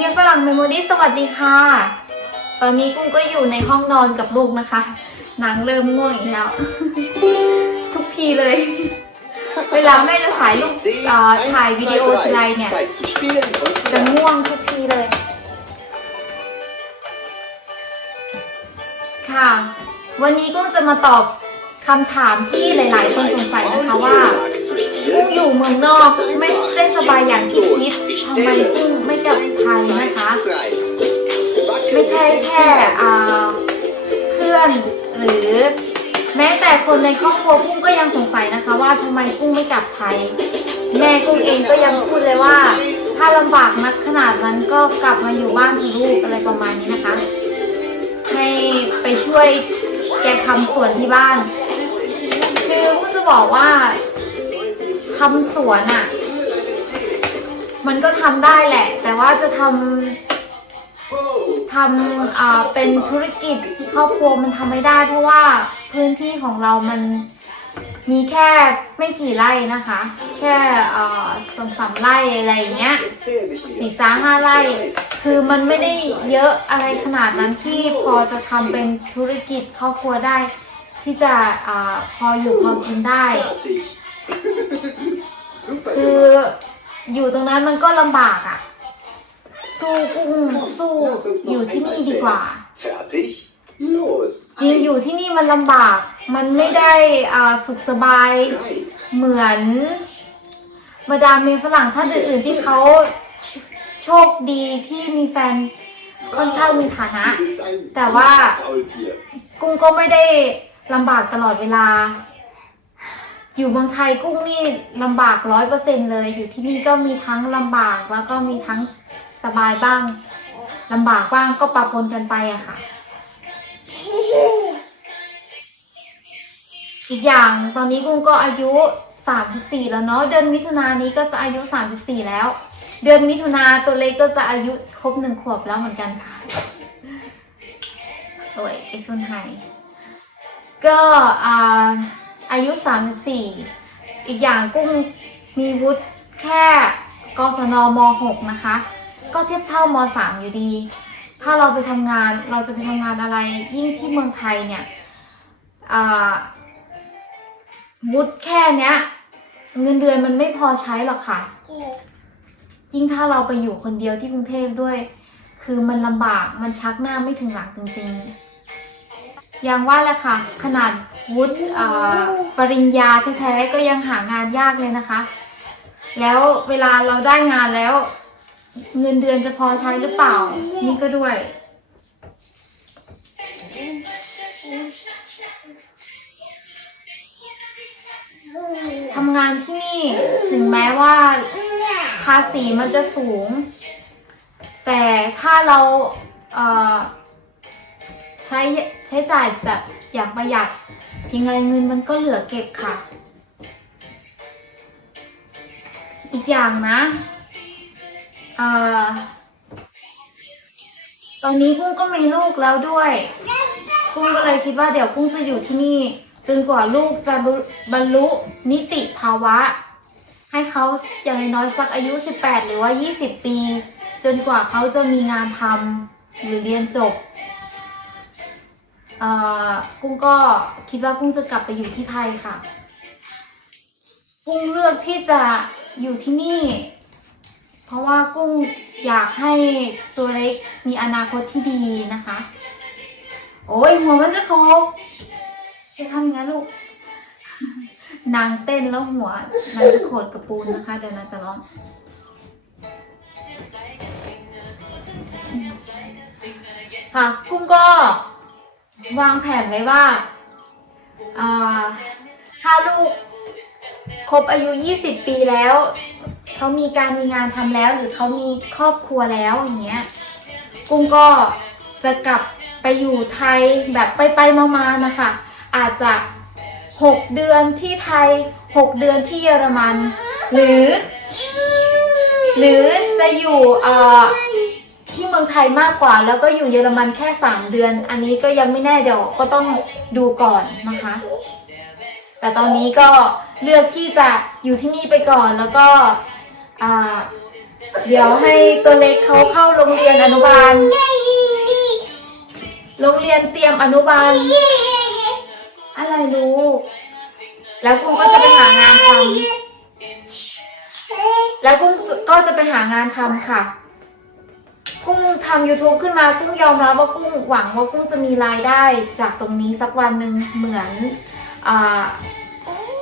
มีฝรั่งเมมโมรี่สวัสดีค่ะ ตอนนี้กุ้งก็อยู่ในห้องนอนกับลูกนะคะ นางเริ่มง่วงอีกแล้ว ทุกทีเลย เวลาแม่จะถ่ายรูปถ่ายวิดีโอทีไรเนี่ย จะง่วงทุกทีเลย ค่ะ วันนี้กุ้งจะมาตอบคำถามที่หลาย ๆ คนสงสัยนะคะว่ากุ้งอยู่เมืองนอกไม่ได้สบายอย่างที่คิดทำไมกุ้ง กับไทยนะคะ ไม่ใช่แค่เพื่อนหรือ แม้แต่คนในครอบครัวกุ้งก็ยังสงสัยนะคะ ว่าทำไมกุ้งไม่กลับไทย แม่กุ้งเองก็ยังพูดเลยว่า ถ้าลำบากนักขนาดนั้นก็กลับมาอยู่บ้านเถอะลูกอะไรประมาณนี้นะคะ ให้ไปช่วยแกทำสวนที่บ้าน คือกุ้งจะบอกว่าทำสวนอะ่ะ มันก็ทำได้แหละ แต่ว่าจะทำทำอ่าเป็นธุรกิจครอบครัวมันทำไม่ได้ เพราะว่าพื้นที่ของเรามันมีแค่ไม่กี่ไร่นะคะ แค่อ่าสองสามไร่อะไรอย่างเงี้ย สี่สาห้าไร่ คือมันไม่ได้เยอะอะไรขนาดนั้นที่พอจะทำเป็นธุรกิจครอบครัวได้ ที่จะอาพออยู่พอกินได้ คือ อยู่ตรงนั้นมันก็ลำบากอะ่ะ สู้กุ้งสู้อยู่ที่นี่ดีกว่า จริงอยู่ที่นี่มันลำบาก มันไม่ได้อ่าสุขสบายเหมือนมาดามเมฝรั่งท่านอื่นๆที่เขาโชชคดีที่มีแฟนค่อนข้างมีฐานะ Du bist ein Da war- süßes Faultier. กุ้งก็ไม่ได้ลำบากตลอดเวลา อยู่เมืองไทยกุ้งนี่ลำบากร้อยเปอร์เซ็นเลย อยู่ที่นี่ก็มีทั้งลำบากแล้วก็มีทั้งสบายบ้างลำบากบ้างก็ปะปนกันไปอะค่ะ อีกอย่างตอนนี้กุ้งก็อายุ 34 แล้วเนาะเดือนมิถุนายนนี้ก็จะอายุ 34 แล้ว เดือนมิถุนาตัวเล็กก็จะอายุครบหนึ่งขวบแล้วเหมือนกันค่ะโอ้ยไอซุนไฮก็อ่า อายุ 34 อีกอย่างกุ้งมีวุฒิแค่กศนม .6 นะคะ ก็เทียบเท่าม .3 อยู่ดี ถ้าเราไปทำงานเราจะไปทำงานอะไรยิ่งที่เมืองไทยเนี่ยวุฒิแค่เนี้ย เงินเดือนมันไม่พอใช้หรอกค่ะ ยิ่งถ้าเราไปอยู่คนเดียวที่กรุงเทพด้วย คือมันลำบากมันชักหน้าไม่ถึงหลังจริงๆ อย่างว่าแหละค่ะ ขนาด วุฒิปริญญาแท้ๆก็ยังหางานยากเลยนะคะ แล้วเวลาเราได้งานแล้ว เงินเดือนจะพอใช้หรือเปล่า นี่ก็ด้วย ทำงานที่นี่ถึงแม้ว่าภาษีมันจะสูง แต่ถ้าเราเใช้ใช้จ่ายแบบอย่างประหยัด ยังไงเงินมันก็เหลือเก็บค่ะ อีกอย่างนะเอ่อตอนนี้กุ้งก็มีลูกแล้วด้วย กุ้งก็เลยคิดว่าเดี๋ยวกุ้งจะอยู่ที่นี่ จนกว่าลูกจะบรรลุนิติภาวะ ให้เขาอย่างน้อยสักอายุ 18 หรือว่า 20 ปี จนกว่าเขาจะมีงานทำหรือเรียนจบ กุ้งก็คิดว่ากุ้งจะกลับไปอยู่ที่ไทยค่ะ กุ้งเลือกที่จะอยู่ที่นี่ เพราะว่ากุ้งอยากให้ตัวเล็กมีอนาคตที่ดีนะคะ โอ้ยหัวมันจะโคกจะทำอย่างนั้นลูก นางเต้นแล้วหัวนางจะโขดกระปูนนะคะ เดี๋ยวนางจะร้องค่ะกุ้งก็ วางแผนไว้ว่าถ้าลูกครบอายุ 20 ปีแล้ว เขามีการมีงานทำแล้ว หรือเขามีครอบครัวแล้วอย่างเงี้ย กุ้งก็จะกลับไปอยู่ไทยแบบไปไปๆมาๆนะคะ อาจจะ 6 เดือนที่ไทย 6 เดือนที่เยอรมัน หรือ หรือจะอยู่เอ่อ ที่เมืองไทยมากกว่า แล้วก็อยู่เยอรมันแค่ 3 เดือน อันนี้ก็ยังไม่แน่เดี๋ยวก็ต้องดูก่อนนะคะ แต่ตอนนี้ก็เลือกที่จะอยู่ที่นี่ไปก่อนแล้วก็เดี๋ยวให้ตัวเล็กเขาเข้าโรงเรียนอนุบาล โรงเรียนเตรียมอนุบาล อะไรลูก แล้วกุ้งก็จะไปหางานทำแล้วกุ้งก็จะไปหางานทำค่ะ กุ้งทำ YouTube ขึ้นมากุ้งยอมรับว่ากุ้งหวังว่ากุ้งจะมีรายได้จากตรงนี้สักวันหนึ่งเหมือนอ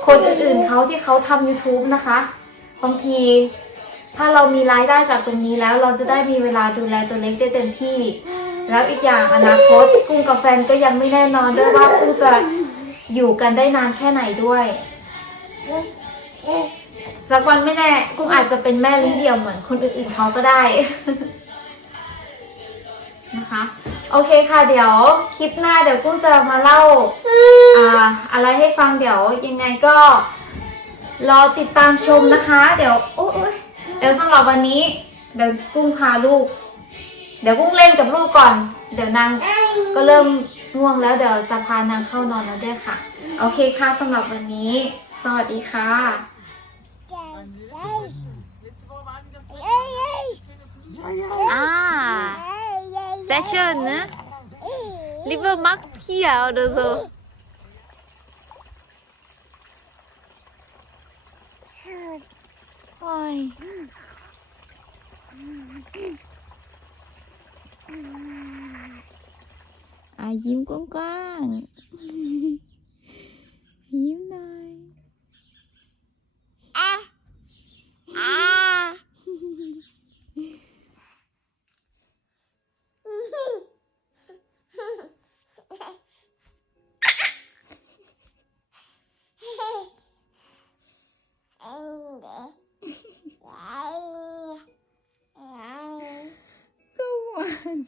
คนอื่นๆเขาที่เขาทำ YouTube นะคะบางทีถ้าเรามีรายได้จากตรงนี้แล้วเราจะได้มีเวลาดูแลตัวเล็กได้เต็มที่ แล้วอีกอย่างอนาคตกุ้งกับแฟนก็ยังไม่แน่นอนด้วยว่ากุ้งจะอยู่กันได้นานแค่ไหนด้วยสักวันไม่แน่กุ้งอาจจะเป็นแม่เลี้ยงเดี่ยวเหมือนคนอื่นๆเขาก็ได้ นะคะ โอเคค่ะเดี๋ยวคลิปหน้าเดี๋ยวกุ้งจะมาเล่าอ่าอะไรให้ฟังเดี๋ยวยังไงก็รอติดตามชมนะคะ เดี๋ยวโอ๊ยเดี๋ยวสำหรับวันนี้ เดี๋ยวกุ้งพาลูก เดี๋ยวกุ้งเล่นกับลูกก่อน เดี๋ยวนางก็เริ่มง่วงแล้วเดี๋ยวจะพานางเข้านอนแล้วด้วยค่ะ โอเคค่ะสำหรับวันนี้ สวัสดีค่ะ Ah, sehr Session ne? Lieber Max Pia oder so. Oi. À, dím con con dím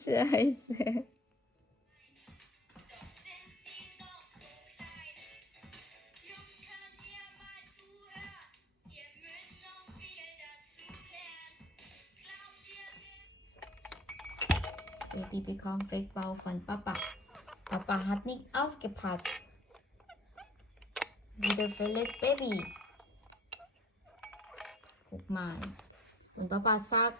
ihr Baby bekommt Wegbau von Papa. Papa hat nicht aufgepasst. Wieder verletzt Baby. Guck mal. Und Papa sagt,